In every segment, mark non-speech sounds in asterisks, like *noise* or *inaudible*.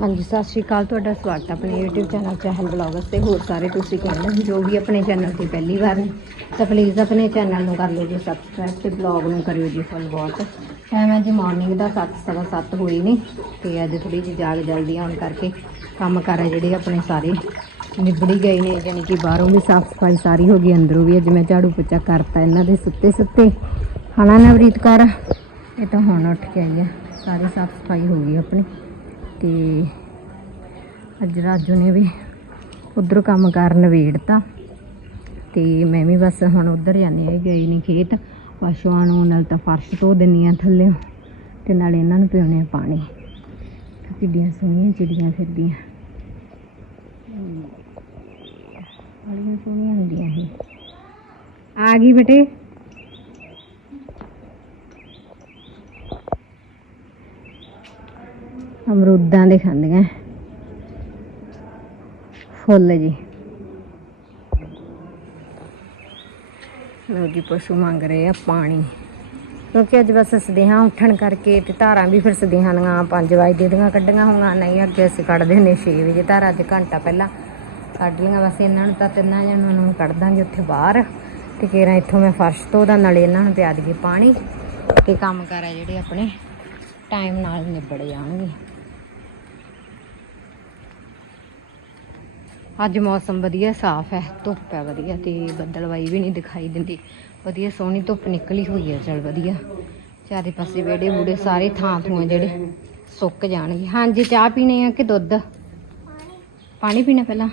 ਹਾਂਜੀ, ਸਤਿ ਸ਼੍ਰੀ ਅਕਾਲ, ਤੁਹਾਡਾ ਸਵਾਗਤ ਹੈ ਆਪਣੇ YouTube ਚੈਨਲ ਚਹਿਲ ਬਲੌਗਸ ਤੇ, ਹੋਰ ਸਾਰੇ ਤੁਸੀਂ ਕਹਿੰਦੇ ਹੋ? ਜੋ ਵੀ ਆਪਣੇ ਚੈਨਲ ਤੇ ਪਹਿਲੀ ਵਾਰ ਨੇ, ਤਾਂ ਪਲੀਜ਼ ਆਪਣੇ ਚੈਨਲ ਨੂੰ ਕਰ ਲਿਓ ਜੀ ਸਬਸਕ੍ਰਾਈਬ ਤੇ ਬਲੌਗ ਨੂੰ ਕਰਿਓ ਜੀ ਫੁੱਲ ਵਾਚ ਟਾਈਮ ਹੈ ਜੀ ਮਾਰਨਿੰਗ ਦਾ 7:30 ਹੋਈ ਨਹੀਂ ਤੇ ਅੱਜ ਥੋੜੀ ਜਿਹੀ ਜਾਗ ਜਲਦੀ ਆਉਣ ਕਰਕੇ ਕੰਮ ਕਰ ਜਿਹੜੇ ਆਪਣੇ ਸਾਰੇ ਨਿਬੜੀ ਗਏ ਨੇ ਯਾਨੀ ਕਿ ਬਾਹਰੋਂ ਵੀ ਸਾਫ਼ ਸਫ਼ਾਈ ਸਾਰੀ ਹੋ ਗਈ, ਅੰਦਰੋਂ ਵੀ ਅੱਜ ਮੈਂ ਝਾੜੂ ਪੋਚਾ ਕਰਤਾ ਇਹਨਾਂ ਦੇ ਸੁੱਤੇ ਸੁੱਤੇ। ਹਣਾ ਨਵਰੀਤ ਕਰ, ਇਹ ਤਾਂ ਹੁਣ ਉੱਠ ਕੇ ਆਈ ਆ, ਸਾਰੀ ਸਾਫ਼ ਸਫ਼ਾਈ ਹੋ ਗਈ ਆਪਣੀ। ਤੇ ਅੱਜ ਰਾਜੂ ਨੇ ਵੀ ਉਧਰ ਕੰਮ ਕਰ ਨਵੇੜਤਾ ਤੇ ਮੈਂ ਵੀ ਬਸ ਹੁਣ ਉਧਰ ਜਾਂਦੀ ਆ ਗਈ ਨਹੀਂ ਖੇਤ। ਪਸ਼ੂਆਂ ਨੂੰ ਨਾਲ ਤਾਂ ਫਰਸ਼ ਧੋ ਦਿੰਨੀ ਆ ਥੱਲੇ ਤੇ ਨਾਲ ਇਹਨਾਂ ਨੂੰ ਪਿਉਣੇ ਪਾਣੀ। ਕਿੱਡੀਆਂ ਸੋਹਣੀਆਂ ਚਿੜੀਆਂ ਫਿਰਦੀਆਂ। ਬੜੀਆਂ ਸੋਹਣੀਆਂ ਹੁੰਦੀਆਂ ਇਹ। ਆ ਗਈ ਬੇਟੇ। ਅਮਰੂਦਾਂ ਦੇ ਖਾਂਦੀਆਂ। ਫੁੱਲ ਜੀ। ਲੋ ਜੀ, ਪਸ਼ੂ ਮੰਗ ਰਹੇ ਆ ਪਾਣੀ। ਕਿਉਂਕਿ ਅੱਜ ਬਸ ਸਦੇਹਾਂ ਉੱਠਣ ਕਰਕੇ ਤੇ ਧਾਰਾਂ ਵੀ ਫਿਰ ਸਦੇਹਾਂ ਦੀਆਂ 5 ਵਜੇ ਦੀਆਂ ਕੱਢੀਆਂ ਹੋਈਆਂ ਨਹੀਂ ਅੱਗੇ ਅਸੀਂ ਕੱਢਦੇ ਹੁੰਦੇ 6 ਵਜੇ ਧਾਰਾਂ, ਅੱਜ ਘੰਟਾ ਪਹਿਲਾਂ ਕੱਢ ਲਈਆਂ। ਬਸ ਇਹਨਾਂ ਨੂੰ ਤਾਂ ਤਿੰਨਾਂ ਜਣਾਂ ਨੂੰ ਕੱਢ ਦਾਂਗੇ ਉੱਥੇ ਬਾਹਰ। ਤੇ ਕੇਰਾਂ ਇੱਥੋਂ ਮੈਂ ਫਰਸ਼ ਧੋਦਾ, ਨਾਲੇ ਇਹਨਾਂ ਨੂੰ ਪਿਆ ਦਈਏ ਪਾਣੀ। ਤੇ ਕੰਮ ਕਰ ਆ ਜਿਹੜੇ ਆਪਣੇ, ਟਾਈਮ ਨਾਲ ਨਿਬੜ ਜਾਣਗੇ। ਅੱਜ ਮੌਸਮ ਵਧੀਆ, ਸਾਫ਼ ਹੈ, ਧੁੱਪ ਹੈ ਵਧੀਆ ਤੇ ਬੱਦਲਵਾਈ ਵੀ ਨਹੀਂ ਦਿਖਾਈ ਦਿੰਦੀ। ਵਧੀਆ, ਸੋਹਣੀ ਧੁੱਪ ਨਿਕਲੀ ਹੋਈ ਹੈ, ਚਲ ਵਧੀਆ। ਚਾਰੇ ਪਾਸੇ ਵਿਹੜੇ ਬੂੜੇ ਸਾਰੇ ਥਾਂ ਥੂਆਂ ਜਿਹੜੇ ਸੁੱਕ ਜਾਣਗੇ। ਹਾਂਜੀ, ਚਾਹ ਪੀਣੇ ਆ ਕਿ ਦੁੱਧ? ਪਾਣੀ ਪੀਣਾ ਪਹਿਲਾਂ?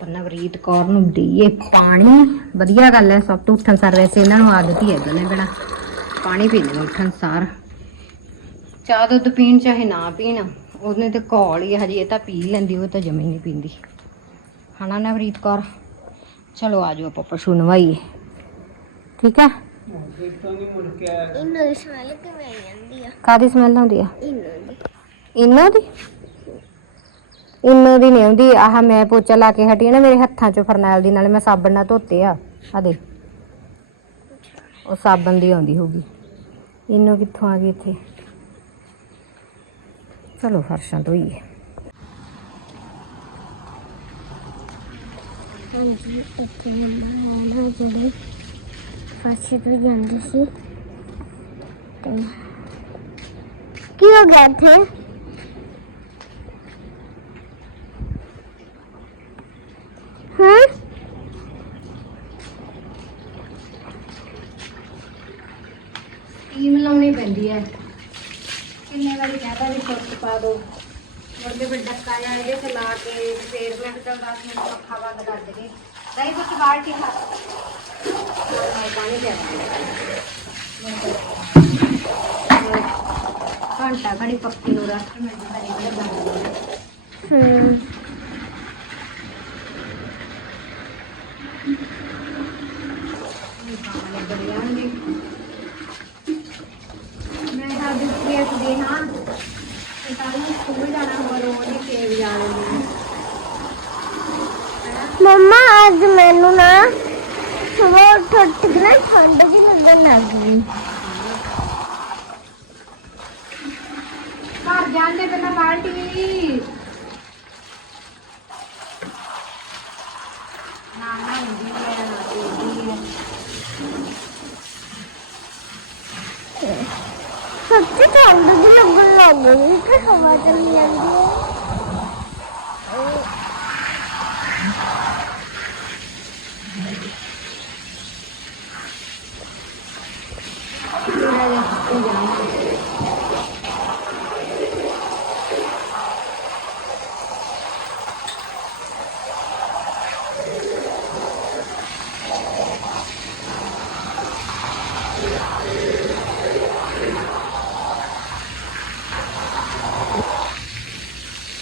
ਪਨਵਰੀਤ ਕੌਰ ਨੂੰ ਦਈਏ ਪਾਣੀ। ਵਧੀਆ ਗੱਲ ਹੈ, ਸਭ ਤੋਂ ਉੱਠਣ ਸਰ ਵੈਸੇ ਇਹਨਾਂ ਨੂੰ ਆਦਤ ਹੀ ਹੈ, ਦੋਨੇ ਬਣਾ ਪਾਣੀ ਪੀਣੇ ਨੂੰ ਉੱਠਣ ਸਾਰ। ਚਾਹ ਦੁੱਧ ਪੀਣ ਚਾਹੇ ਨਾ ਪੀਣ ਉਹਨੇ ਤੇ ਘੋਲ ਹੀ ਹਜੇ ਇਹ ਤਾਂ ਪੀ ਲੈਂਦੀ ਉਹ ਤਾਂ ਜਮੀ ਨਹੀਂ ਪੀਂਦੀ। ਹਨਾ ਨਵਰੀਤ ਕੌਰ? ਚਲੋ ਆਜੋ ਆਪਾਂ ਪਸ਼ੂ ਨਵਾਈਏ। ਠੀਕ ਹੈ ਇਹਨੂੰ ਸਮੈਲ ਕਿਵੇਂ ਆਈ ਜਾਂਦੀ ਆ? ਕਾਦੀ ਸਮੈਲ ਆਉਂਦੀ ਆ? ਇਹਨੂੰ ਦੀ। ਇਨੋ ਦੀ? ਦੀ ਨਹੀਂ ਆਉਂਦੀ। ਆਹ ਮੈਂ ਪੋਚਾ ਲਾ ਕੇ ਹਟੀ ਨਾ ਮੇਰੇ ਹੱਥਾਂ 'ਚ ਫਰਨੈਲ ਦੀ ਨਾਲ ਮੈਂ ਸਾਬਣ ਨਾਲ ਧੋਤੇ ਆ। ਆ ਦੇ ਉਹ ਸਾਬਣ ਦੀ ਆਉਂਦੀ ਹੋਊਗੀ। ਇਨੋ ਕਿੱਥੋਂ ਆ ਗਈ ਇੱਥੇ? ਚਲੋ ਫਰਸ਼ਾਂ ਧੋਈਏ ਹਾਂਜੀ ਇੱਥੇ ਮੰਮਾ ਨਾ ਜਿਹੜੇ। ਫਸਟ ਵੀ ਜਾਂਦੇ ਸੀ। ਤੇ ਕੀ ਹੋ ਗਿਆ ਇੱਥੇ ਹਾਂ ਟੀਮ ਲਾਉਣੀ ਪੈਂਦੀ ਹੈ ਕਿੰਨੇ ਵਾਰੀ ਕਹਤਾ ਵੀ ਸੁੱਤ ਪਾ ਦੋ ਮੁਰਗੇ ਫਿਰ ਡੱਕਾ ਜਾਂ ਇਹਦੇ ਤੇ ਲਾ ਕੇ ਫੇਰ ਮੈਂ ਕਿਹਾ ਚੱਲ 10 ਮਿੰਟ ਅੱਖਾਂ ਬੰਦ ਕਰ ਦੇਗੇ ਨਹੀਂ ਕੁਝ ਬਾਲਟੀ ਖਾ ਨਾਲ ਪਾਣੀ ਲਿਆ ਘੰਟਾ ਘੜੀ ਪੱਕੀ ਨੂੰ ਰੱਖ ਮੈਂ ਜਿਹੜਾ ਨਿਕਲ ਬੰਦ ਹਮ ਕੰਮ ਨਿਬੜ ਜਾਣਗੇ ਮੈਂ ਤਾਂ ਦਿੱਤੀ ਇਸ ਦੇ ਹਾਂ ਤੇ ਕੱਲ ਨੂੰ ਸਕੂਲ ਜਾਣਾ ਹੋਵੇ ਰੋਜ਼ ਹੀ ਸੇਵ ਜਾ ਲੈਂਦੀ ਮੰਮਾ ਅੱਜ ਮੈਨੂੰ ਨਾ ਸਵੇਰ ਉੱਠ ਉੱਠ ਕੇ ਨਾ ਠੰਡ ਜਿਹੀ ਲੱਗਣ ਲੱਗ ਗਈ ਘਰ ਜਾਂਦੇ ਪਹਿਲਾਂ ਬਾਲਟੀ ਨਾ ਨਾ, ਹੁੰਦੀ ਹੈ, ਨਾ ਦੇਦੀ ਹੈ। ਸੱਚੀ ਠੰਡ ਜਿਹੀ ਲੱਗਣ ਲੱਗ ਗਈ ਕਿ ਹਵਾ ਚੱਲੀ ਜਾਂਦੀ ਹੈ ਥੋੜਾ ਜਿਹਾ ਸੁੱਕ ਜਾਣਾ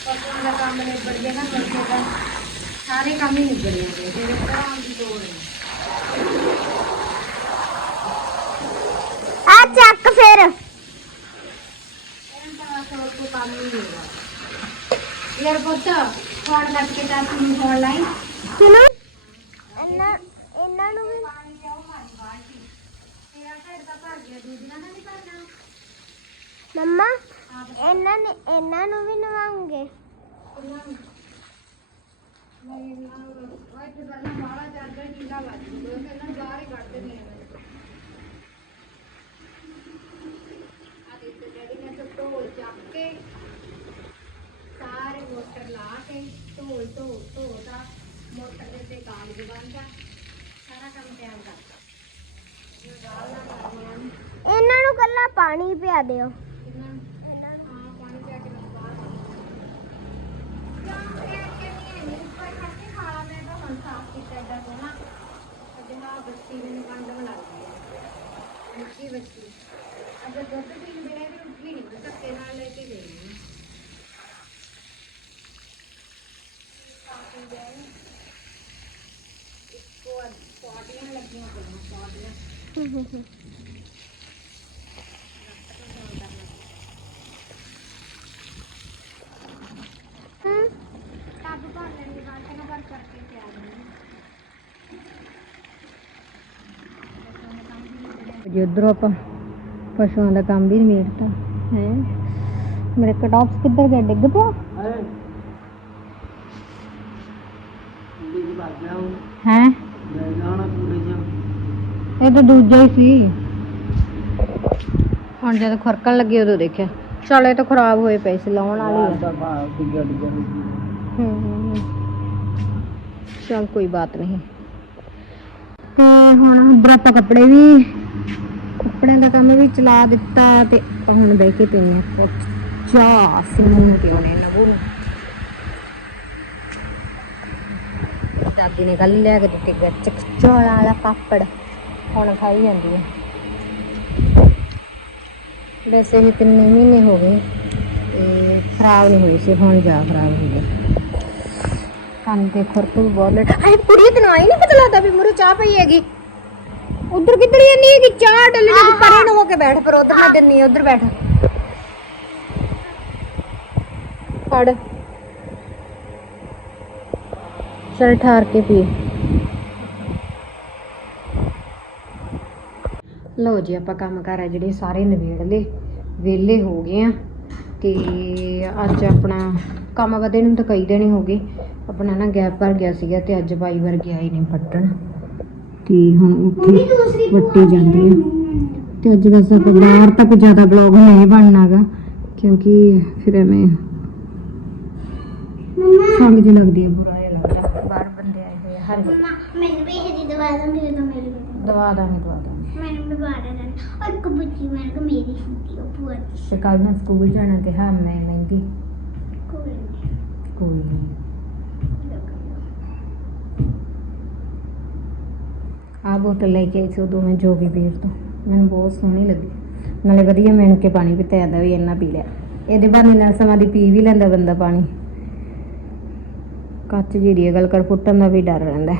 ਪਸ਼ੂਆਂ ਦਾ ਕੰਮ ਨਿਬੜ ਗਿਆ ਨਾ ਬੱਚੇ ਦਾ ਸਾਰੇ ਕੰਮ ਹੀ ਨਿਬੜ ਜਾਂਦੇ ਫਿਰ ਕਰਾਂ ਦੀ ਲੋੜ ਨਹੀਂ। ਆ ਚੱਕ ਫਿਰ। ਇਹਨਾਂ ਦਾ ਹੋਰ ਕੋਈ ਕੰਮ ਨਹੀਂ ਹੋਗਾ। ਯਾਰ ਪੁੱਤ ਫੋਨ ਲੱਗ ਕੇ ਤਾਂ ਤੂੰ ਫੋਨ ਲਾਈ। ਸੁਣੋ। ਇਹਨਾਂ ਇਹਨਾਂ ਨੂੰ ਵੀ ਪਾਣੀ ਲਿਆਓ ਮਾਰੀ ਬਾਲਟੀ ਤੇਰਾ ਢਿੱਡ ਤਾਂ ਭਰ ਗਿਆ ਦੂਜਿਆਂ ਦਾ ਨਹੀਂ ਭਰਨਾ। ਮੰਮਾ ਇਹਨਾਂ ਨੇ ਇਹਨਾਂ ਨੂੰ ਵੀ ਨਵਾਉਂਗੇ। ਮੋਟਰ ਲਾ ਕੇ ਢੋਲ ਢੋ ਢੋਦਾ ਮੋਟਰ ਦੇ ਤੇ ਕਾਗਜ਼ ਬੰਨਦਾ ਸਾਰਾ ਕੰਮ ਧਿਆਨ ਕਰਤਾ ਇਹਨਾਂ ਨੂੰ ਕੱਲਾ ਪਾਣੀ ਪਿਆ ਦਿਓ ਕਿੰਨਾ ਹਾਂ ਪਾਣੀ ਪਿਆ ਕੇ ਬਸ ਬਾਹਰ ਜਾਂ ਇਹ ਕਿੰਨੀ ਨਹੀਂ ਉੱਪਰ ਕਰਕੇ ਖਾਲਾ ਮੈਂ ਤਾਂ ਹੁਣ ਸਾਫ਼ ਕੀਤਾ ਏਡਾ ਸੋਹਣਾ ਅੱਗੇ ਹਾਂ ਬੱਚੀ ਮੈਨੂੰ ਕੰਡ ਬਣਾ ਲਈ ਨਿੱਕੀ ਬੱਚੀ ਅਗਰ ਦੁੱਧ ਪੀਣ ਵੇਲੇ ਵੀ ਉੱਠੀ ਨਹੀਂ ਮੈਂ ਧੱਕੇ ਨਾਲ ਲੈ ਕੇ ਗਈ ਹਾਂ ਕਾਫੀ ਗਏ ਇੱਕੋ ਪਾਟੀਆਂ ਲੱਗੀਆਂ ਪਈਆਂ ਪਾਟੀਆਂ ਹਮ, ਟੱਬ ਭਰ ਲੈਣੀ ਬਾਲਟੀਆਂ ਭਰ ਕਰਕੇ ਤਿਆਰ ਨੇ ਜਿੱਧਰੋਂ ਆਪਾਂ ਪਸ਼ੂਆਂ ਦਾ ਕੰਮ ਵੀ ਨਿਬੇੜਤਾ ਹੈ? ਮੇਰੇ ਕਟਾਪਸ ਕਿੱਧਰ ਗਏ? ਡਿੱਗ ਪਿਆ? ਹੈ? ਇਹ ਤਾਂ ਦੂਜਾ ਹੀ ਸੀ। ਹੁਣ ਜਦ ਖੁਰਕਣ ਲੱਗੇ ਉਦੋਂ ਦੇਖਿਆ। ਚੱਲ ਇਹ ਤਾਂ ਖਰਾਬ ਹੋਏ ਪਏ ਸੀ ਲਾਉਣ ਵਾਲੀ ਆ। ਹਮ, ਚੱਲ ਕੋਈ ਬਾਤ ਨਹੀਂ। ਤੇ ਹੁਣ ਉਧਰ ਆਪਾਂ ਕੱਪੜੇ ਵੀ ਕੱਪੜਿਆਂ ਦਾ ਕੰਮ ਵੀ ਚਲਾ ਦਿੱਤਾ ਤੇ ਹੁਣ ਬਹਿ ਕੇ ਪੀਨੇ ਚਾਹ ਸਿਮੂ ਨੂੰ ਪਿਉਣੇ ਨਬੂ ਨੂੰ। ਦਾਦੀ ਨੇ ਕੱਲ ਲਿਆ ਕੇ ਦਿੱਤੀ ਗੱਚ ਚੌਲਾਂ ਵਾਲਾ ਪਾਪੜ। ਹੁਣ ਖਾਈ ਜਾਂਦੀ ਹੈ। ਵੈਸੇ ਇਹ ਤਿੰਨ ਮਹੀਨੇ ਹੋ ਗਏ। ਤੇ ਖਰਾਬ ਨਹੀਂ ਹੋਈ ਸੀ, ਹੁਣ ਜਾ ਖਰਾਬ ਹੋ ਗਈ। ਕੰਨ ਤੇ ਖੁਰਕ ਵੀ ਬਹੁਤ ਲੜ ਹਾਏ ਕੁੜੀ ਤੈਨੂੰ ਨਹੀਂ ਪਤਾ ਲੱਗਦਾ ਵੀ ਮੁਰੇ ਚਾਹ ਪਈ ਹੈਗੀ। ਉਧਰ ਕਿੱਧਰ ਜਾਨੀ ਹੈਗੀ? ਚਾਹ ਡੱਲੀ ਨੂੰ ਪਰੇ ਨੂੰ ਹੋ ਕੇ ਬੈਠ ਪਰ ਉਧਰ ਮੈਂ ਦਿੰਨੀ ਉਧਰ ਬੈਠ। ਫੜ। ਚਲ ਠਾਰ ਕੇ ਪੀ। ਲਓ ਜੀ ਆਪਾਂ ਕੰਮ ਕਰ ਆ ਜਿਹੜੇ ਸਾਰੇ ਨਿਬੇੜ ਲਏ ਵਿਹਲੇ ਹੋ ਗਏ ਆ। ਤੇ ਅੱਜ ਆਪਣਾ ਕੰਮ ਵਧੇ ਨੂੰ ਤਾਂ ਕਈ ਦਿਨ ਹੀ ਹੋ ਗਏ। ਆਪਣਾ ਨਾ ਗੈਪ ਭਰ ਗਿਆ ਸੀਗਾ ਤੇ ਅੱਜ ਬਾਈ ਵਰ ਗਿਆ ਹੀ ਨਹੀਂ ਫੱਟਣ ਤੇ ਹੁਣ ਉੱਥੇ ਵੱਟੀ ਜਾਂਦੀ ਆ। ਤੇ ਅੱਜ ਬਸ ਆਪਾਂ ਬਾਹਰ ਤੱਕ ਜ਼ਿਆਦਾ ਬਲੌਗ ਨਹੀਂ ਬਣਨਾਗਾ ਕਿਉਂਕਿ ਫਿਰ ਐਵੇਂ ਸੰਗ ਜਿਹੀ ਲੱਗਦੀ ਹੈ ਬੁਰਾ ਜਿਹਾ ਲੱਗਦਾ। ਬਾਹਰ ਬੰਦੇ ਆਏ ਹੋਏ ਆ ਹਰ ਮੰਮਾ ਮੈਨੂੰ ਵੀ ਇਹ ਦੀ ਦਵਾ ਦਾਂਗੇ ਤਾਂ ਮੇਰੇ ਦਵਾ ਦਾਂਗੇ ਦਵਾ ਦਾਂਗੇ। ਮੈਨੂੰ ਵੀ ਬਾੜਾ ਦੇਣ ਔਰ ਇੱਕ ਬੱਚੀ ਮੇਰੇ ਕੋ ਮੇਰੀ ਹੁੰਦੀ ਉਹ ਪੂਰੀ ਤੇ ਕੱਲ ਨੂੰ ਸਕੂਲ ਜਾਣਾ ਤੇ ਹਾਂ ਮੈਂ ਮਹਿੰਦੀ। ਕੋਈ ਨਹੀਂ ਕੋਈ ਨਹੀਂ ਆ ਬੋਤਲ ਲੈ ਕੇ ਆਈ ਸੀ ਉਦੋਂ ਮੈਂ ਜੋਗੀ ਵੀਰ ਤੋਂ। ਮੈਨੂੰ ਬਹੁਤ ਸੋਹਣੀ ਲੱਗੀ। ਨਾਲੇ ਵਧੀਆ ਮਿਣ ਕੇ ਪਾਣੀ ਪੀਤਾ ਜਾਂਦਾ ਵੀ ਇੰਨਾ ਪੀ ਲਿਆ। ਇਹਦੇ ਬਹਾਨੇ ਨਾਲ ਸਮਾਂ ਦੀ ਪੀ ਵੀ ਲੈਂਦਾ ਬੰਦਾ ਪਾਣੀ। ਕੱਚ ਜੀ ਦੀ ਗੱਲ ਕਰ ਫੁੱਟਣ ਦਾ ਵੀ ਡਰ ਰਹਿੰਦਾ।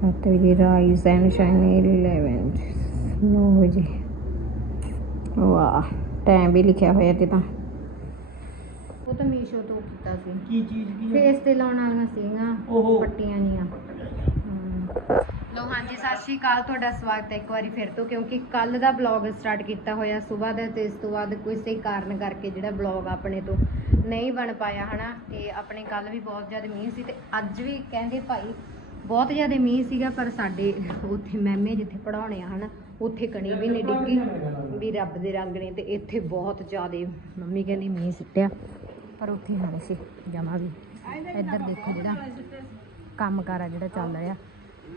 ਸੱਤ ਵਜੇ ਰਾਈਜ਼ ਐਂਡ ਸ਼ਾਈਨ 11 ਨੌ ਵਜੇ। ਵਾਹ ਟਾਈਮ ਵੀ ਲਿਖਿਆ ਹੋਇਆ ਤੇ ਤਾਂ। ਉਹ ਤਾਂ ਮੀਸ਼ੋ ਤੋਂ ਕੀਤਾ ਸੀ। ਕੀ ਚੀਜ਼ ਕੀ ਫੇਸ ਤੇ ਲਾਉਣ ਵਾਲੀਆਂ ਸੀਗੀਆਂ। ਪੱਟੀਆਂ ਜੀਆਂ ਹਾਂਜੀ, ਸਤਿ ਸ਼੍ਰੀ ਅਕਾਲ। ਤੁਹਾਡਾ ਸਵਾਗਤ ਹੈ ਇੱਕ ਵਾਰੀ ਫਿਰ ਤੋਂ, ਕਿਉਂਕਿ ਕੱਲ ਦਾ ਬਲੌਗ ਸਟਾਰਟ ਕੀਤਾ ਹੋਇਆ ਸਵੇਰ ਦਾ ਤੇ ਇਸ ਤੋਂ ਬਾਅਦ ਕਿਸੇ ਕਾਰਨ ਕਰਕੇ ਜਿਹੜਾ ਬਲੌਗ ਆਪਣੇ ਤੋਂ ਨਹੀਂ ਬਣ ਪਾਇਆ, ਹਨਾ? ਤੇ ਆਪਣੇ ਕੱਲ ਵੀ ਬਹੁਤ ਜ਼ਿਆਦਾ ਮੀਂਹ ਸੀ ਤੇ ਅੱਜ ਵੀ ਕਹਿੰਦੇ ਭਾਈ ਬਹੁਤ ਜ਼ਿਆਦਾ ਮੀਂਹ ਸੀਗਾ, ਪਰ ਸਾਡੇ ਉੱਥੇ ਮੈਮੇ ਜਿੱਥੇ ਪੜਾਉਣੇ ਆ, ਹਨਾ, ਉੱਥੇ ਕਣੀ ਵੀ ਨਹੀਂ ਡਿੱਗੀ ਵੀ ਰੱਬ ਦੇ ਰੰਗ ਨੇ ਤੇ ਇੱਥੇ ਬਹੁਤ ਜ਼ਿਆਦਾ ਮੰਮੀ ਕਹਿੰਦੀ ਮੀਂਹ ਸਿੱਟਿਆ, ਪਰ ਉੱਥੇ ਨਹੀਂ ਸੀ, ਜਮਾ ਵੀ। ਇੱਧਰ ਦੇਖੋ ਜਿਹੜਾ ਕੰਮ ਕਾਰ ਜਿਹੜਾ ਚੱਲ ਰਿਹਾ।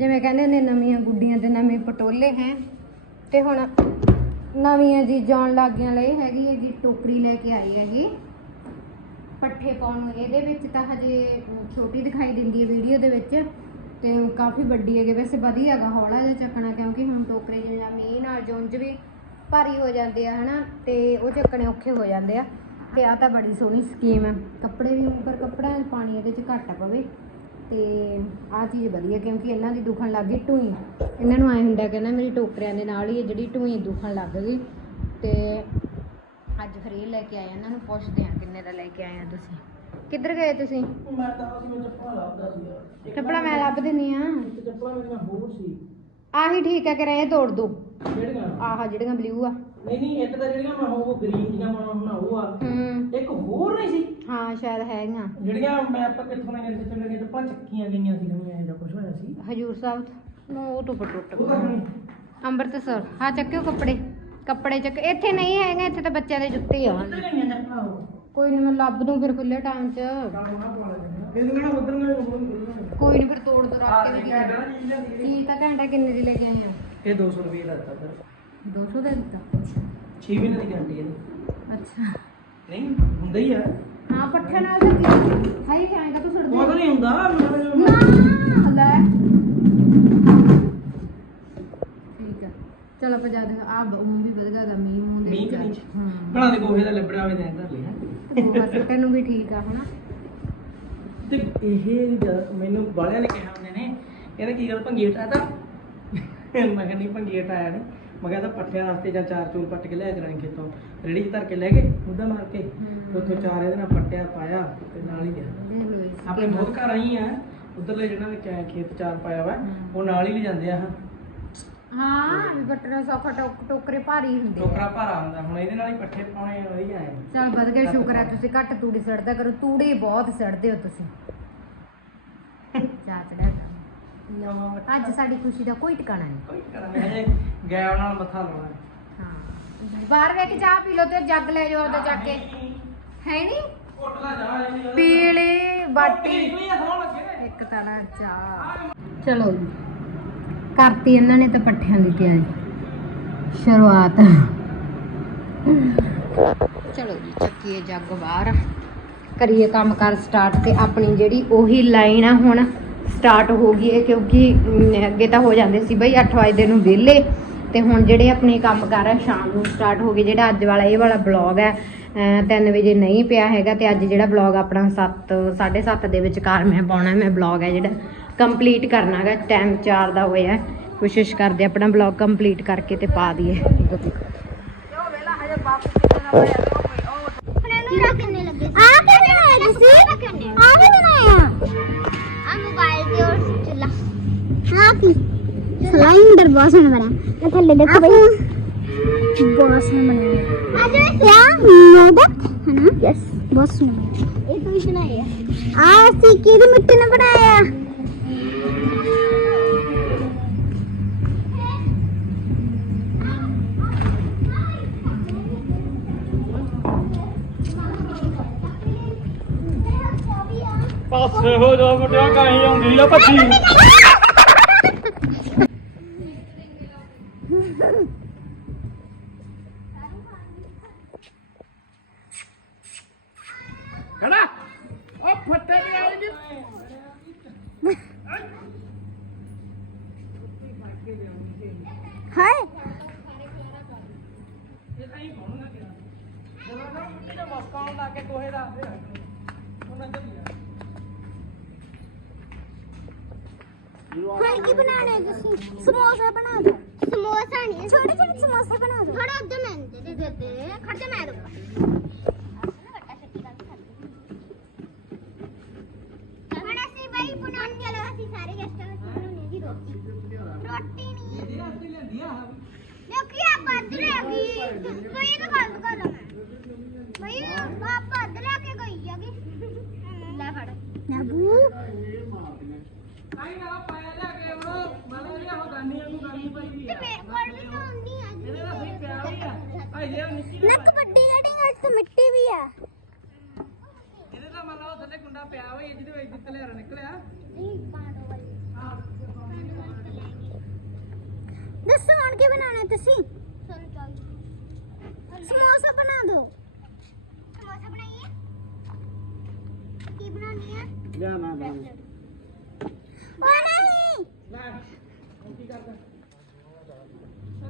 ਜਿਵੇਂ ਕਹਿੰਦੇ ਨੇ ਨਵੀਆਂ ਗੁੱਡੀਆਂ ਤੇ ਨਵੇਂ ਪਟੋਲੇ ਹੈ। ਤੇ ਹੁਣ ਨਵੀਆਂ ਜੀ ਜਾਣ ਲੱਗੀਆਂ ਲਈ ਹੈਗੀ ਹੈ ਜੀ, ਟੋਕਰੀ ਲੈ ਕੇ ਆਈ ਹੈਗੀ ਪੱਠੇ ਪਾਉਣ ਨੂੰ ਇਹਦੇ ਵਿੱਚ ਤਾਂ ਹਜੇ ਛੋਟੀ ਦਿਖਾਈ ਦਿੰਦੀ ਹੈ ਵੀਡੀਓ ਦੇ ਵਿੱਚ। ਤੇ ਕਾਫੀ ਵੱਡੀ ਹੈਗੇ, ਵੈਸੇ ਵਧੀਆ ਹੈਗਾ ਹੌਲਾ ਜਿਹਾ ਚੱਕਣਾ, ਕਿਉਂਕਿ ਹੁਣ ਟੋਕਰੇ ਜਿਹਾ ਮੀਂਹ ਨਾਲ ਜੁੰਝ ਵੀ ਭਾਰੀ ਹੋ ਜਾਂਦੇ ਆ, ਹਨਾ। ਤੇ ਉਹ ਚੱਕਣੇ ਔਖੇ ਹੋ ਜਾਂਦੇ ਆ। ਤੇ ਆ ਤਾਂ ਬੜੀ ਸੋਹਣੀ ਸਕੀਮ ਹੈ। ਕੱਪੜੇ ਵੀ ਉੱਪਰ ਕੱਪੜਿਆਂ 'ਚ ਪਾਣੀ ਇਹਦੇ 'ਚ ਘੱਟ ਪਵੇ। ਤੇ ਆ ਚੀਜ਼ ਵਧੀਆ ਕਿਉਂਕਿ ਇਹਨਾਂ ਦੀ ਦੁਖਣ ਲੱਗ ਗਈ ਟੂਈ। ਇਹਨਾਂ ਨੂੰ ਐ ਹੁੰਦਾ ਕਹਿੰਦਾ ਮੇਰੀ ਟੋਕਰਿਆਂ ਦੇ ਨਾਲ ਹੀ ਇਹ ਜਿਹੜੀ ਟੂਈ ਦੁਖਣ ਲੱਗ ਗਈ। ਤੇ ਅੱਜ ਫਿਰ ਇਹ ਲੈ ਕੇ ਆਏ ਇਹਨਾਂ ਨੂੰ ਪੁੱਛਦੇ ਆ ਕਿੰਨੇ ਦਾ ਲੈ ਕੇ ਆਏ ਆ ਤੁਸੀਂ। ਕਿੱਧਰ ਗਏ ਤੁਸੀਂ? ਮੈਂ ਤਾਂ ਅਸੀਂ ਮੈਂ ਚੱਪਲਾਂ ਲੱਭਦਾ ਸੀਗਾ। ਕੱਪੜਾ ਮੈਂ ਲੱਭ ਦਿੰਨੀ ਆ। ਇੱਕ ਚੱਪਲਾਂ ਮੇਰੀਆਂ ਹੋਰ ਸੀ। ਆਹੀ ਠੀਕ ਹੈ ਕਿ ਇਹ ਤੋੜ ਦੋ। ਜਿਹੜੀਆਂ ਆਹ ਜਿਹੜੀਆਂ ਬਲੂ ਆ। ਨਹੀਂ ਨਹੀਂ ਇੱਕ ਤਾਂ ਜਿਹੜੀਆਂ ਮੈਂ ਉਹ ਗ੍ਰੀਨ ਜੀਆਂ ਮਾਣਾ ਹੁਣ ਉਹ ਆ ਇੱਕ ਹੋਰ ਨਹੀਂ ਸੀ। ਹਾਂ ਸ਼ਾਇਦ ਹੈਗੀਆਂ। ਜਿਹੜੀਆਂ ਮੈਂ ਆਪਾਂ ਕਿੱਥੋਂ ਨੇ ਕਿੱਥੇ ਚਲੇ ਗਏ ਚੱਪਲਾਂ ਚੱਕੀਆਂ ਗਈਆਂ ਸੀ ਗਈਆਂ ਜਾਂ ਕੁਝ ਹੋਇਆ ਸੀ। ਹਜੂਰ ਸਾਹਿਬ ਤੋਂ। ਉਹ ਟੁੱਟ ਟੁੱਟ ਉਹ ਤਾਂ ਹੁਣ ਅੰਮ੍ਰਿਤਸਰ। ਹਾਂ ਚੱਕਿਓ ਕੱਪੜੇ। ਕੱਪੜੇ ਚੱਕ ਇੱਥੇ ਨਹੀਂ ਹੈਗੇ ਇੱਥੇ ਤਾਂ ਬੱਚਿਆਂ ਦੇ ਜੁੱਤੇ ਆ। ਗਈਆਂ ਕੋਈ ਨਹੀਂ ਮੈਂ ਲੱਭ ਦੂੰ ਫਿਰ ਖੁੱਲੇ ਟਾਈਮ 'ਚ। ਨਾ ਪਾ ਫਿਰ ਕਿਹੜਾ ਉਧਰ ਨੂੰ ਕੋਈ ਨਹੀਂ ਫਿਰ ਤੋੜ ਦੋ ਆ ਰੱਖ ਕੇ ਵੀ ਦੇਖਿਆ ਡਰਾ ਜੀ ਜਾਂਦੀ ਕੀ ਤਾਂ ਘੰਟਾ ਕਿੰਨੇ ਦੀ ਲੈ ਕੇ ਆਏ ਆ? ਇਹ 200 ਰੁਪਏ ਦਾ ਦਿੱਤਾ ਸਰ 200 ਦੇ ਦਿੱਤਾ। 6 ਮਹੀਨੇ ਦੀ ਗਾਰੰਟੀ ਹੈ। ਅੱਛਾ। ਨਹੀਂ ਹੁੰਦਾ ਹੀ ਆ। ਹਾਂ ਪੱਠੇ ਨਾਲ ਤਾਂ ਕੀ ਹਾਈ ਆਏਗਾ ਤੂੰ ਉਹ ਤਾਂ ਛੱਡ ਨਹੀਂ ਹੁੰਦਾ ਮੈਂ- ਨਾ ਲੈ। ਠੀਕ ਆ। ਚਲ ਆਪਾਂ ਜਦ ਆ ਮੂੰਹ ਵੀ ਵਧਗਾ ਗਾ ਮੀਂਹ ਮੂੰਹ ਦੇ ਮੀਂਹ ਵਿੱਚ ਕਣੀ ਹਾਂ। ਬਣਾ ਦੇ ਗੋਹੇ ਦਾ ਲੱਭੜਾ ਹੋਵੇ ਤਾਂ ਇੰਦਰ ਲਿਆ ਤੇ ਗੋਹਾ ਸੁੱਟਣ ਨੂੰ ਵੀ ਠੀਕ ਆ ਹਨਾ? ਤੇ ਇਹ ਜਦ ਮੈਨੂੰ ਬਾਲਿਆਂ ਨੇ ਕਿਹਾ ਉਹਨੇ ਨੇ ਕਹਿੰਦਾ ਕੀ ਗੱਲ ਭੰਗੀਟ ਆ ਤਾਂ? ਮੈਂ ਕਿਹਾ ਨਹੀਂ ਭੰਗੀਟ ਆਇਆ ਨਹੀਂ। ਮੈਂ ਕਿਹਾ ਤਾਂ ਪੱਠਿਆਂ ਵਾਸਤੇ ਜਾਂ ਚਾਰ ਚੂਰ ਪੱਟ ਕੇ ਲਿਆ ਕਰਾਂਗੇ ਖੇਤੋਂ। ਰੇੜੀ 'ਚ ਧਰ ਕੇ ਲੈ ਗਏ ਮੁੱਦਾ ਮਾਰ ਕੇ। ਉੱਥੋਂ ਚਾਰ ਇਹਦੇ ਨਾਲ ਪੱਟਿਆ ਪਾਇਆ ਤੇ ਨਾਲ ਹੀ ਗਿਆ ਆਪਣੇ ਬਹੁਤ ਘਰ ਆਈ ਆ ਉਧਰਲੇ ਜਿਹਨਾਂ ਨੇ ਕਿਆ ਖੇਤ ਚਾਰ ਪਾਇਆ ਵਾ ਉਹ ਨਾਲ ਹੀ ਲੈ ਜਾਂਦੇ ਆ। ਹਾਂ। ਵੀ ਬੱਟਣਾ ਸੌਖਾ ਟੋਕ ਟੋਕਰੇ ਭਾਰੀ ਹੁੰਦੇ ਟੋਕਰਾ ਭਾਰਾ ਹੁੰਦਾ ਹੁਣ ਇਹਦੇ ਨਾਲ ਹੀ ਪੱਠੇ ਪਾਉਣੇ ਵਧੀਆ ਐ ਚਲ ਵਧ ਗਿਆ ਸ਼ੁਕਰ ਹੈ ਤੁਸੀਂ ਘੱਟ ਤੂੜੀ ਸੜਦਾ ਕਰੋ ਤੂੜੀ ਬਹੁਤ ਸੜਦੇ ਹੋ ਤੁਸੀਂ। *laughs* ਅੱਜ ਸਾਡੀ ਖੁਸ਼ੀ ਦਾ ਕੋਈ ਟਿਕਾਣਾ ਨਹੀਂ। ਕੋਈ ਕਰਾਂਗੇ ਹਜੇ ਗੈਵ ਨਾਲ ਮੱਥਾ ਲਾਉਣਾ ਹਾਂ। ਬਾਹਰ ਵੇ ਕੇ ਚਾਹ ਪੀ ਲਓ ਤੇ ਜੱਗ ਲੈ ਜਾਓ ਉਹਦਾ ਚੱਕ ਕੇ। ਹੈ ਨਹੀਂ ਕੋਟਲਾ ਜਾ ਇਹਦੀ ਪੀਲੀ ਬਾਟੀ। ਸੌਣ ਲੱਗੇ ਇੱਕ ਤੜਾ ਚਾਹ। ਚਲੋ ਜੀ। ਕਰਤੀ ਇਹਨਾਂ ਨੇ ਤਾਂ ਪੱਠਿਆਂ ਦੀ ਤਿਆਰੀ। ਸ਼ੁਰੂਆਤ। ਚਲੋ ਜੀ ਚੱਕੀਏ ਜੱਗ ਬਾਹਰ। ਕਰੀਏ ਕੰਮ ਕਰ ਸਟਾਰਟ ਤੇ ਆਪਣੀ ਜਿਹੜੀ ਉਹੀ ਲਾਈਨ ਆ ਹੁਣ। ਸਟਾਰਟ ਹੋ ਗਈ ਹੈ ਕਿਉਂਕਿ ਅੱਗੇ ਤਾਂ ਹੋ ਜਾਂਦੇ ਸੀ ਬਈ 8 ਵਜੇ ਨੂੰ ਵਿਹਲੇ। ਤੇ ਹੁਣ ਜਿਹੜੇ ਆਪਣੇ ਕੰਮ ਕਰ ਆ, ਸ਼ਾਮ ਨੂੰ ਸਟਾਰਟ ਹੋ ਗਏ। ਜਿਹੜਾ ਅੱਜ ਵਾਲਾ, ਇਹ ਵਾਲਾ ਬਲੌਗ ਹੈ 3 ਵਜੇ ਨਹੀਂ ਪਿਆ ਹੈਗਾ ਤੇ ਅੱਜ ਜਿਹੜਾ ਬਲੌਗ ਆਪਣਾ 7 7:30 ਦੇ ਵਿਚਕਾਰ ਮੈਂ ਪਾਉਣਾ, ਮੈਂ ਬਲੌਗ ਹੈ ਜਿਹੜਾ ਕੰਪਲੀਟ ਕਰਨਾ ਹੈਗਾ। ਟਾਈਮ 4 ਦਾ ਹੋਇਆ। ਕੋਸ਼ਿਸ਼ ਕਰਦੇ ਆਪਣਾ ਬਲੌਗ ਕੰਪਲੀਟ ਕਰਕੇ ਤੇ ਪਾ ਦਈਏ। ਆ ਕਿੰਨੇ ਲੱਗੇ ਆ ਕਿੰਨੇ ਆਏ ਤੁਸੀਂ ਆ ਵੀ ਬਣਾਇਆ ਆ ਮੋਬਾਈਲ ਤੇ ਔਰ ਚੁੱਲਾ ਹਾਂ ਕੀ ਸਿਲੰਡਰ ਬਹੁਤ ਸੋਹਣਾ ਬਣਿਆ। ਮੈਂ ਥੱਲੇ ਦੇਖੋ ਬਈ। ਬਹੁਤ ਸੋਹਣਾ ਬਣਿਆ। ਅੱਜ ਕਿਆ ਮੋਦਕ ਹੈ ਨਾ ਯੈਸ ਬਹੁਤ ਸੋਹਣਾ ਇਹ ਤੂੰ ਹੀ ਬਣਾਇਆ ਆ। ਅਸੀਂ ਕਿਹਦੀ ਮਿੱਟੀ ਨਾਲ ਬਣਾਇਆ? ਪਾਸੇ ਹੋ ਜਾ ਮੁੰਡਿਆ ਕਾਹੀਂ ਆਉਂਦੀ ਆ ਭੱਜੀ ਖੜਾ ਉਹ ਫੱਟੇ ਨਹੀਂ ਆਈ ਜੀ ਹਾਏ ਮਸਕਾਉਣ ਲਾ ਕੇ ਕੋਹੇ ਦਾ ਉਹਨਾਂ ਚ ਹੁਣ ਕੀ ਬਣਾਣਾ ਹੈ ਤੁਸੀਂ? ਸਮੋਸਾ ਬਣਾ ਦਿਓ। ਸਮੋਸਾ ਨਹੀਂ। ਛੋਟੇ ਛੋਟੇ ਸਮੋਸੇ ਬਣਾ ਦਿਓ। ਥੋੜਾ ਉੱਧਰ ਮੈਂ ਦੇ ਦੇ ਦੇ ਖੜ ਜਾ ਮੈਂ ਰੁਕਾ ਹੁਣ ਅਸੀਂ ਬਈ ਬਣਾਉਣ ਚਲੋ ਅਸੀਂ ਸਾਰੇ ਗੈਸਟਾਂ ਨੂੰ ਬਣਾਉਣੀ ਦੀ ਰੋਟੀ ਰੋਟੀ ਨਹੀਂ ਇਹਦੇ ਵਾਸਤੇ ਲੈਂਦੀ ਆ ਦੇਖੀ ਆ ਬੱਦ ਲੈ ਗਈ ਬਈ ਇਹ ਤਾਂ ਗੱਲ ਕਰ ਮੈਂ ਬਈ ਆ ਬੱਦ ਲੈ ਕੇ ਗਈ ਹੈਗੀ ਲੈ ਫੜ ਨਬੂ ਕਾਹੀਂ ਨਾ ਪਾਇਆ ਜਾ ਕੇ ਉਹ ਮਲੇ ਲਿਆ ਹੋ ਗਾਨੀ ਨੂੰ ਗਾਨੀ ਪਈ ਵੀ ਤੇ ਆ ਮੇਰੇ ਕੋਲ ਵੀ ਤਾਂ ਹੁੰਦੀ ਆ ਇਹਦੇ ਨਾਲ ਸਹੀ ਪਿਆ ਵੀ ਆ ਆ ਨਾ ਕਬੱਡੀ ਕਟਿੰਗ ਅੱਜ ਤਾਂ ਮਿੱਟੀ ਵੀ ਆ। ਇਹਦੇ ਦਾ ਮੰਨ ਲਓ ਥੱਲੇ ਗੁੰਡਾ ਪਿਆ ਹੋਇਆ ਜਿਹਦੇ ਵਿੱਚ ਜਿੱਤ ਲਿਆ ਨਿਕਲਿਆ। ਦੱਸੋ ਹੁਣ ਕੀ ਬਣਾਉਣਾ ਤੁਸੀਂ? ਸਮੋਸਾ ਬਣਾ ਦਿਓ ਸਮੋਸਾ ਬਣਾਈਏ? ਕੀ ਬਣਾਉਣੀ ਹੈ ਲਿਆ ਨਾ ਉਹ ਨਹੀਂ। ਲੈ ਹੁਣ ਕੀ ਕਰਦਾ?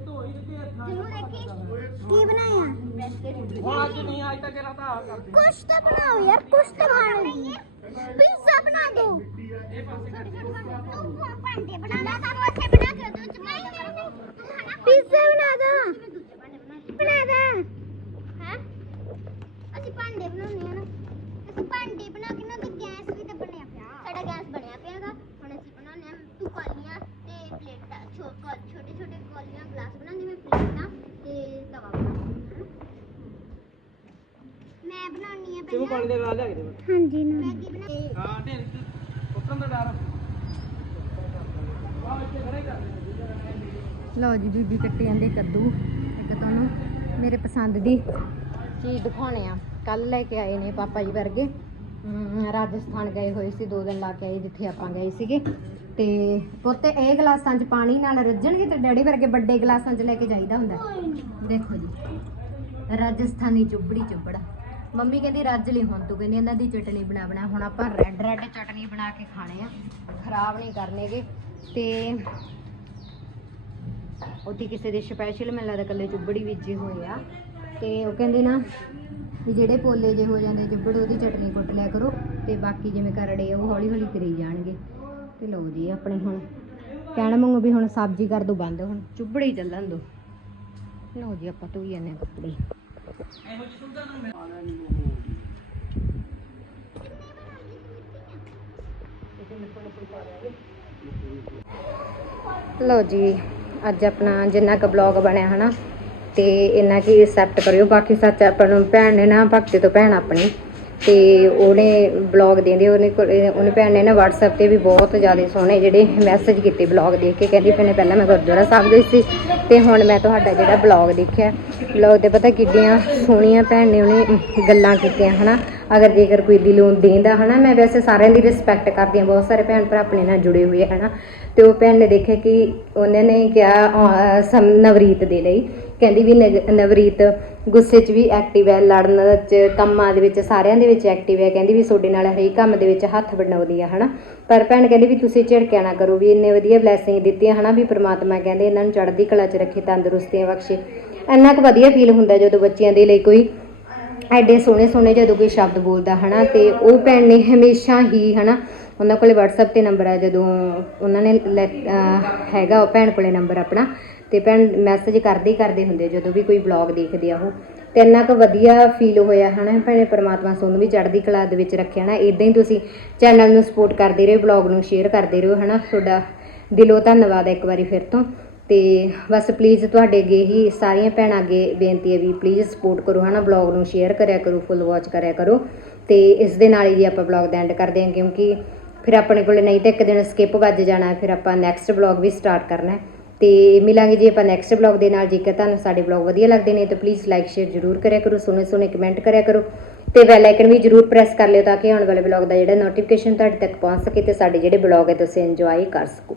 ਤੋਂ ਹੀ ਦਿੱਤੇ ਹੱਥਾਂ ਦੇਖੀ ਕੀ ਤਾਂ ਤਾਂ ਤਾਂ ਬਣਾ ਦੋ ਇਹ ਪਾਸੇ ਕਰ ਤੂੰ ਭਾਂਡੇ ਬਣਾ ਲੈ ਸਾਨੂੰ ਇੱਥੇ ਬਣਾ ਕੇ ਦੋ ਚ ਪੀਜ਼ਾ ਬਣਾ ਦੋ ਬਣਾ ਦੇ ਹੈ ਅਸੀਂ ਭਾਂਡੇ ਬਣਾਉਣੇ ਆ ਨਾ ਅਸੀਂ ਭਾਂਡੇ ਬਣਾ ਕੇ ਨਾ ਤੇ ਗੈਸ ਵੀ ਤੇ ਬਣਿਆ ਪਿਆ ਸਾਡਾ ਗੈਸ ਬਣਿਆ ਪਿਆਗਾ ਹੁਣ ਅਸੀਂ ਬਣਾਉਣੇ ਆ ਤੂੰ ਕਾਲੀਆਂ ਤੇ ਪਲੇਟਾਂ ਛੋਟੇ ਛੋਟੇ ਕਾਲੀਆਂ ਗਲਾਸ ਬਣਾ ਜਿਵੇਂ ਪਲੇਟਾਂ ਤੇ ਤਵਾ ਬਣਾ ਮੈਂ ਪਾਣੀ ਦੇ ਗਲਾਸ ਲਿਆ ਕੇ ਦੇ ਹਾਂਜੀ ਨਾ। ਹਾਂ ਦਾ ਡਰ। ਲਓ ਜੀ ਬੀਬੀ ਕੱਟੀ ਜਾਂਦੇ ਕੱਦੂ। ਇੱਕ ਤੁਹਾਨੂੰ ਮੇਰੇ ਪਸੰਦ ਦੀ ਚੀਜ਼ ਦਿਖਾਉਣੇ ਆ। ਕੱਲ ਲੈ ਕੇ ਆਏ ਨੇ ਪਾਪਾ ਜੀ ਵਰਗੇ। ਰਾਜਸਥਾਨ ਗਏ ਹੋਏ ਸੀ ਦੋ ਦਿਨ ਲਾ ਕੇ ਆਏ ਜਿੱਥੇ ਆਪਾਂ ਗਏ ਸੀਗੇ। ਤੇ ਪੁੱਤੇ ਇਹ ਗਲਾਸਾਂ 'ਚ ਪਾਣੀ ਨਾਲ ਰੱਜਣਗੇ ਤੇ ਡੈਡੀ ਵਰਗੇ ਵੱਡੇ ਗਲਾਸਾਂ 'ਚ ਲੈ ਕੇ ਜਾਈਦਾ ਹੁੰਦਾ। ਦੇਖੋ ਜੀ ਰਾਜਸਥਾਨੀ ਚੁੱਬੜੀ ਚੁੱਬੜਾ। ਮੰਮੀ ਕਹਿੰਦੀ ਰੱਜ ਲਈ ਹੁਣ ਤੂੰ ਕਹਿੰਦੀ ਇਹਨਾਂ ਦੀ ਚਟਨੀ ਬਣਾ ਬਣਾ, ਹੁਣ ਆਪਾਂ ਰੈੱਡ ਰੈੱਡ ਚਟਨੀ ਬਣਾ ਕੇ ਖਾਣੇ ਆ, ਖਰਾਬ ਨਹੀਂ ਕਰਨੇਗੇ। ਤੇ ਉਹਦੀ ਕਿਸੇ ਦੇ ਸਪੈਸ਼ਲ ਮੈਨੂੰ ਲੱਗਦਾ ਕੱਲੇ ਚੁੱਬੜੀ ਬੀਜੇ ਹੋਏ ਆ। ਤੇ ਉਹ ਕਹਿੰਦੇ ਨਾ ਵੀ ਜਿਹੜੇ ਪੋਲੇ ਜੇ ਹੋ ਜਾਂਦੇ ਚੁੱਬੜ ਉਹਦੀ ਚਟਨੀ ਕੁੱਟ ਲਿਆ ਕਰੋ ਤੇ ਬਾਕੀ ਜਿਵੇਂ ਕਰੜੇ ਉਹ ਹੌਲੀ ਹੌਲੀ ਕਰੀ ਜਾਣਗੇ। ਤੇ ਲਓ ਜੀ, ਆਪਣੇ ਹੁਣ ਕਹਿਣ ਮੰਗੋ ਵੀ ਹੁਣ ਸਬਜ਼ੀ ਕਰ ਦੋ ਬੰਦ, ਹੁਣ ਚੁੱਬੜੇ ਹੀ ਚੱਲਣ ਦੋ। ਲਓ ਜੀ, ਆਪਾਂ ਧੋਈ ਜਾਂਦੇ ਹਾਂ ਕੱਪੜੇ। ਇਹੋ ਜਿਹੀ ਸੁਣਦਾ ਨਾ ਮੈਂ ਆਣਾ ਨਹੀਂ ਲਓ ਜੀ, ਅੱਜ ਆਪਣਾ ਜਿੰਨਾ ਕੁ ਬਲੌਗ ਬਣਿਆ ਹਨਾ, ਤੇ ਇੰਨਾ ਕੀ ਐਕਸੈਪਟ ਕਰਿਓ, ਬਾਕੀ ਸੱਚ ਆਪਾਂ ਨੂੰ ਭੈਣ ਨੇ ਨਾ ਭਗਤੀ ਤੋਂ ਭੈਣ ਆਪਣੀ। ਤੇ ਉਹਨੇ ਬਲੌਗ ਦੇਂਦੇ, ਉਹਨੇ ਕੋਲ- ਉਹਨੇ ਭੈਣ ਨੇ ਨਾ WhatsApp ਤੇ ਵੀ ਬਹੁਤ ਜ਼ਿਆਦਾ ਸੋਹਣੇ ਜਿਹੜੇ ਮੈਸੇਜ ਕੀਤੇ ਬਲੌਗ ਦੇਖ ਕੇ, ਕਹਿੰਦੀ ਭੈਣੇ ਪਹਿਲਾਂ ਮੈਂ ਗੁਰਦੁਆਰਾ ਸਾਹਿਬ ਗਈ ਸੀ ਤੇ ਹੁਣ ਮੈਂ ਤੁਹਾਡਾ ਜਿਹੜਾ ਬਲੌਗ ਦੇਖਿਆ ਬਲੌਗ ਤੇ ਪਤਾ ਕਿੱਡੀਆਂ ਸੋਹਣੀਆਂ ਭੈਣ ਨੇ ਉਹਨੇ ਗੱਲਾਂ ਕੀਤੀਆਂ, ਹਨਾ? ਅਗਰ ਜੇਕਰ ਕੋਈ ਦਿਲੋਂ ਦੇਂਦਾ, ਹਨਾ? ਮੈਂ ਵੈਸੇ ਸਾਰਿਆਂ ਦੀ ਰਿਸਪੈਕਟ ਕਰਦੀ ਹਾਂ, ਬਹੁਤ ਸਾਰੇ ਭੈਣ ਭਰਾ ਆਪਣੇ ਨਾਲ ਜੁੜੇ ਹੋਏ ਹਨਾ? ਤੇ ਉਹ ਭੈਣ ਨੇ ਦੇਖਿਆ ਕਿ ਉਹਨਾਂ ਨੇ ਕਿਹਾ ਨਵਰੀਤ ਦੇ ਲਈ। ਕਹਿੰਦੀ ਵੀ ਨਵਰੀਤ ਗੁੱਸੇ 'ਚ ਵੀ ਐਕਟਿਵ ਹੈ, ਲੜਨ 'ਚ, ਕੰਮਾਂ ਦੇ ਵਿੱਚ, ਸਾਰਿਆਂ ਦੇ ਵਿੱਚ ਐਕਟਿਵ ਹੈ। ਕਹਿੰਦੀ ਵੀ ਤੁਹਾਡੇ ਨਾਲ ਹਰੇਕ ਕੰਮ ਦੇ ਵਿੱਚ ਹੱਥ ਵਡਾਉਂਦੀ ਆ, ਹਨਾ? ਪਰ ਭੈਣ ਕਹਿੰਦੀ ਵੀ ਤੁਸੀਂ ਝਿੜਕਿਆ ਨਾ ਕਰੋ ਵੀ ਇੰਨੇ ਵਧੀਆ ਬਲੇਸਿੰਗ ਦਿੱਤੀਆਂ, ਹਨਾ? ਵੀ ਪ੍ਰਮਾਤਮਾ ਕਹਿੰਦੇ ਇਹਨਾਂ ਨੂੰ ਚੜ੍ਹਦੀ ਕਲਾ 'ਚ ਰੱਖੇ, ਤੰਦਰੁਸਤੀਆਂ ਬਖਸ਼ੇ। ਇੰਨਾ ਕੁ ਵਧੀਆ ਫੀਲ ਹੁੰਦਾ ਜਦੋਂ ਬੱਚਿਆਂ ਦੇ ਲਈ ਕੋਈ ਐਡੇ ਸੋਹਣੇ ਸੋਹਣੇ ਜਦੋਂ ਕੋਈ ਸ਼ਬਦ ਬੋਲਦਾ, ਹਨਾ? ਤੇ ਉਹ ਭੈਣ ਨੇ ਹਮੇਸ਼ਾ ਹੀ, ਹਨਾ? ਉਹਨਾਂ ਕੋਲੇ WhatsApp ਤੇ ਨੰਬਰ ਆ, ਜਦੋਂ ਉਹਨਾਂ ਨੇ ਲੈ- ਹੈਗਾ ਉਹ ਭੈਣ ਕੋਲੇ ਨੰਬਰ ਆਪਣਾ। ਤੇ ਭੈਣ ਮੈਸੇਜ ਕਰਦੇ ਹੀ ਕਰਦੇ ਹੁੰਦੇ ਆ, ਜਦੋਂ ਵੀ ਕੋਈ ਬਲੌਗ ਦੇਖਦੇ ਆ ਉਹ। ਤੇ ਇੰਨਾ ਕੁ ਵਧੀਆ ਫੀਲ ਹੋਇਆ ਹਨਾ, ਭੈਣੇ ਪਰਮਾਤਮਾ ਤੁਹਾਨੂੰ ਵੀ ਚੜ੍ਹਦੀ ਕਲਾ ਦੇ ਵਿੱਚ ਰੱਖਿਆ ਨਾ ਇਦਾਂ ਹੀ ਤੁਸੀਂ ਚੈਨਲ ਨੂੰ ਸਪੋਰਟ ਕਰਦੇ ਰਹੋ ਬਲੌਗ ਨੂੰ ਸ਼ੇਅਰ ਕਰਦੇ ਰਹੋ ਹਨਾ। ਤੁਹਾਡਾ ਦਿਲੋਂ ਧੰਨਵਾਦ ਹੈ ਇੱਕ ਵਾਰੀ ਫਿਰ ਤੋਂ। ਤੇ ਬਸ ਪਲੀਜ਼ ਤੁਹਾਡੇ ਅੱਗੇ ਹੀ ਸਾਰੀਆਂ ਭੈਣਾਂ ਅੱਗੇ ਬੇਨਤੀ ਹੈ ਵੀ ਪਲੀਜ਼ ਸਪੋਰਟ ਕਰੋ ਹਨਾ ਬਲੌਗ ਨੂੰ ਸ਼ੇਅਰ ਕਰਿਆ ਕਰੋ ਫੁੱਲ ਵਾਚ ਕਰਿਆ ਕਰੋ। ਤੇ ਇਸ ਦੇ ਨਾਲ ਹੀ ਜੀ ਆਪਾਂ ਬਲੌਗ ਦਾ ਐਂਡ ਕਰਦੇ ਹਾਂ ਕਿਉਂਕਿ ਫਿਰ ਆਪਣੇ ਕੋਲੇ ਨਹੀਂ ਤਾਂ ਇੱਕ ਦਿਨ ਸਕਿਪ ਵੱਜ ਜਾਣਾ, ਫਿਰ ਆਪਾਂ ਨੈਕਸਟ ਬਲੌਗ ਵੀ ਸਟਾਰਟ ਕਰਨਾ ਹੈ। ਤੇ ਮਿਲਾਂਗੇ ਜੀ ਆਪਾਂ ਨੈਕਸਟ ਬਲੌਗ ਦੇ ਨਾਲ। ਜੇਕਰ ਤੁਹਾਨੂੰ ਸਾਡੇ ਬਲੌਗ ਵਧੀਆ ਲੱਗਦੇ ਨੇ, ਤਾਂ ਪਲੀਜ਼ ਲਾਈਕ ਸ਼ੇਅਰ ਜ਼ਰੂਰ ਕਰਿਆ ਕਰੋ, ਸੋਹਣੇ ਸੋਹਣੇ ਕਮੈਂਟ ਕਰਿਆ ਕਰੋ। ਤੇ ਬੈਲ ਆਈਕਨ ਵੀ ਜ਼ਰੂਰ ਪ੍ਰੈਸ ਕਰ ਲਿਓ ਤਾਂ ਕਿ ਆਉਣ ਵਾਲੇ ਬਲੌਗ ਦਾ ਜਿਹੜਾ ਨੋਟੀਫਿਕੇਸ਼ਨ ਤੁਹਾਡੇ ਤੱਕ ਪਹੁੰਚ ਸਕੇ ਤੇ ਸਾਡੇ ਜਿਹੜੇ ਬਲੌਗ ਹੈ ਤੁਸੀਂ ਇੰਜੋਏ ਕਰ ਸਕੋ।